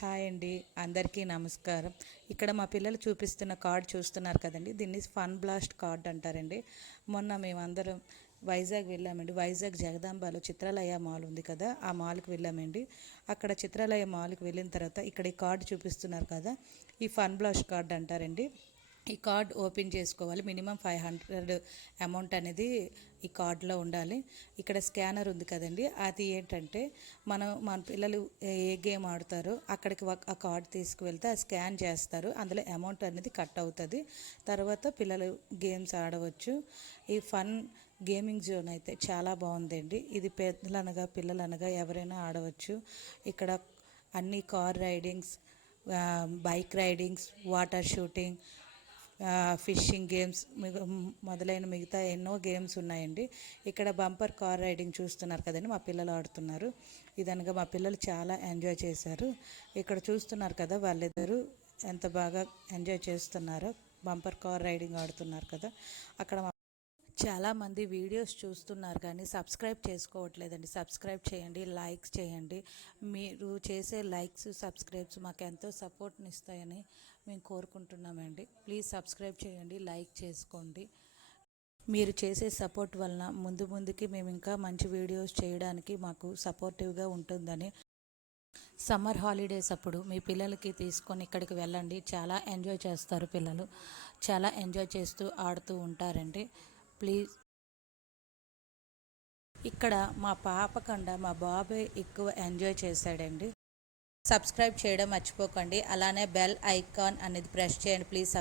Hi అండి, అందరికీ నమస్కారం. ఇక్కడ మా పిల్లలు చూపిస్తున్న కార్డ్ చూస్తున్నారు కదండి, దీన్ని ఫన్ బ్లాస్ట్ కార్డ్ అంటారండి. మొన్న మేమందరం వైజాగ్ వెళ్ళామండి. వైజాగ్ జగదాంబలో చిత్రాలయ మాల్ ఉంది కదా, ఆ మాల్కి వెళ్ళామండి. అక్కడ చిత్రాలయ మాల్కి వెళ్ళిన తర్వాత ఇక్కడ ఈ కార్డు చూపిస్తున్నారు కదా, ఈ ఫన్ బ్లాస్ట్ కార్డ్ అంటారండి. ఈ కార్డ్ ఓపెన్ చేసుకోవాలి. మినిమం 500 అమౌంట్ అనేది ఈ కార్డులో ఉండాలి. ఇక్కడ స్కానర్ ఉంది కదండి, అది ఏంటంటే మన పిల్లలు ఏ గేమ్ ఆడతారో అక్కడికి ఆ కార్డ్ తీసుకువెళ్తే ఆ స్కాన్ చేస్తారు, అందులో అమౌంట్ అనేది కట్ అవుతుంది. తర్వాత పిల్లలు గేమ్స్ ఆడవచ్చు. ఈ ఫన్ గేమింగ్ జోన్ అయితే చాలా బాగుందండి. ఇది పెద్దలనగా పిల్లలనగా ఎవరైనా ఆడవచ్చు. ఇక్కడ అన్ని car raidings, bike raidings, water shooting, fishing games మొదలైన మిగతా ఎన్నో గేమ్స్ ఉన్నాయండి. ఇక్కడ బంపర్ కార్ రైడింగ్ చూస్తున్నారు కదండి, మా పిల్లలు ఆడుతున్నారు. ఇదనగా మా పిల్లలు చాలా ఎంజాయ్ చేశారు. ఇక్కడ చూస్తున్నారు కదా, వాళ్ళిద్దరూ ఎంత బాగా ఎంజాయ్ చేస్తున్నారో. బంపర్ కార్ రైడింగ్ ఆడుతున్నారు కదా. అక్కడ చాలామంది వీడియోస్ చూస్తున్నారు కానీ సబ్స్క్రైబ్ చేసుకోవట్లేదండి. సబ్స్క్రైబ్ చేయండి, లైక్స్ చేయండి. మీరు చేసే లైక్స్, సబ్స్క్రైబ్స్ మాకు ఎంతో సపోర్ట్ని ఇస్తాయని మేము కోరుకుంటున్నామండి. ప్లీజ్ సబ్స్క్రైబ్ చేయండి, లైక్ చేసుకోండి. మీరు చేసే సపోర్ట్ వలన ముందుకి మేము ఇంకా మంచి వీడియోస్ చేయడానికి మాకు సపోర్టివ్గా ఉంటుందని. సమ్మర్ హాలిడేస్ అప్పుడు మీ పిల్లలకి తీసుకొని ఇక్కడికి వెళ్ళండి, చాలా ఎంజాయ్ చేస్తారు. పిల్లలు చాలా ఎంజాయ్ చేస్తూ ఆడుతూ ఉంటారండి. ప్లీజ్. ఇక్కడ మా పాప కన్నా మా బాబే ఎక్కువ ఎంజాయ్ చేశాడండి. సబ్స్క్రైబ్ చేయడం మర్చిపోకండి. అలానే బెల్ ఐకాన్ అనేది ప్రెస్ చేయండి ప్లీజ్.